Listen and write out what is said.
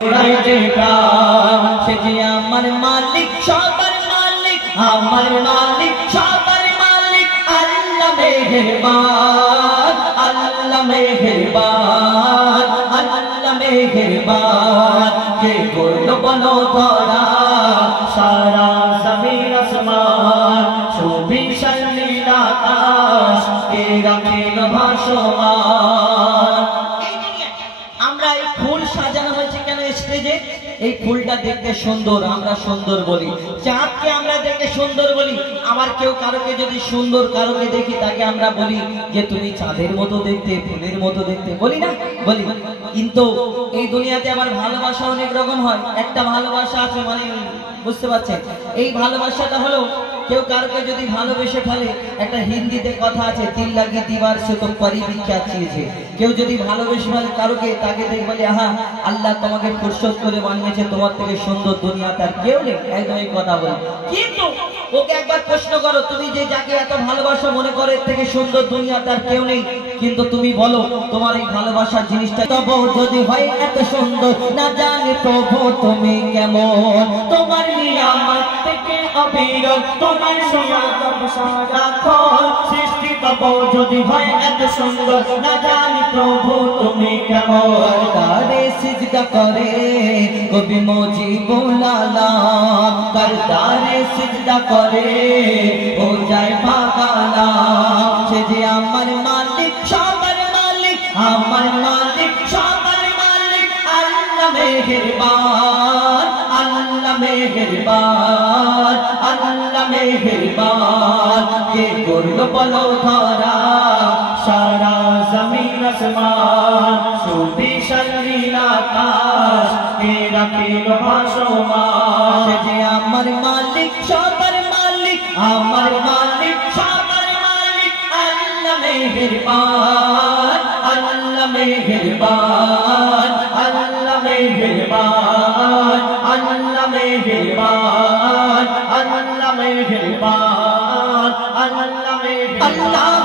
সে যে আমার মালিক সবার মালিক, আমার মালিক সবার মালিক। আল্লাহ মেহেরবান, আল্লাহ মেহেরবান, আল্লাহ মেহেরবান। কে করলো বলো ধরা সারা জমিন আসমান, সুবিশাল নীল আকাশ কে রাখেন ভাসমান। আমরা এই ফুল সাজানো হয়েছে কেন স্টেজে? এই ফুলটা দেখতে সুন্দর, আমরা সুন্দর বলি। চাঁদকে আমরা দেখতে সুন্দর বলি। আবার কেউ কারোকে যদি সুন্দর কারোকে দেখি তাকে আমরা বলি যে তুমি চাঁদের মতো দেখতে, ফুলের মতো দেখতে, বলি না? বলি। কিন্তু এই দুনিয়াতে আবার ভালোবাসা অনেক রকম হয়। একটা ভালোবাসা আছে, মানে বুঝতে পারছেন? এই ভালোবাসাটা হলো কেউ কারোকে যদি ভালোবেসে ফেলে, একটা হিন্দিতে কথা আছে, দিল লাগি দিবার সে তো পরি বিখ্যাত চিয়েছে। কেউ যদি ভালোবেসে ফেলে কারোকে, তাকে দেখে বলে আহা আল্লাহ তোমাকে ফুরসত করে বানিয়েছে, তোমার থেকে সুন্দর দুনিয়া তার কেউ নেই। একদম এই কথা বলে। কিন্তু ওকে একবার প্রশ্ন করো, তুমি যে যাকে এত ভালোবাসা মনে করে এর থেকে সুন্দর দুনিয়া তার কেউ নেই, কিন্তু তুমি বলো তোমার এই ভালোবাসার জিনিসটা তবু যদি হয় এত সুন্দর, না জানি প্রভু তুমি কেমন, তোমার নিয়ামত থেকে অবিরল, তোমার নিয়ামত সারাক্ষণ সৃষ্টি তবু যদি হয় এত সুন্দর, না জানি প্রভু তুমি কেমন। তারে সিজদা করে কবি মুজিবুল আলম, তারে সিজদা করে ও যায় পাগলা। সে যে আমার মালিক সবার মালিক, আমার মালিক সবার মালিক। আল্লাহ মেহেরবান, আল্লাহ মেহেরবান, আল্লাহ মেহেরবান। কে করলো বলো ধরা সারা জমিন আসমান, সুবিশাল নীল আকাশ কে রাখেন ভাসমান। সে যে আমার মালিক সবার মালিক, আমার মালিক সবার মালিক। আল্লাহ মেহেরবান, আল্লাহ মেহেরবান, আল্লাহ মেহেরবান, আল্লাহ মেহেরবান, আল্লাহ মেহেরবান, আল্লাহ মেহেরবান।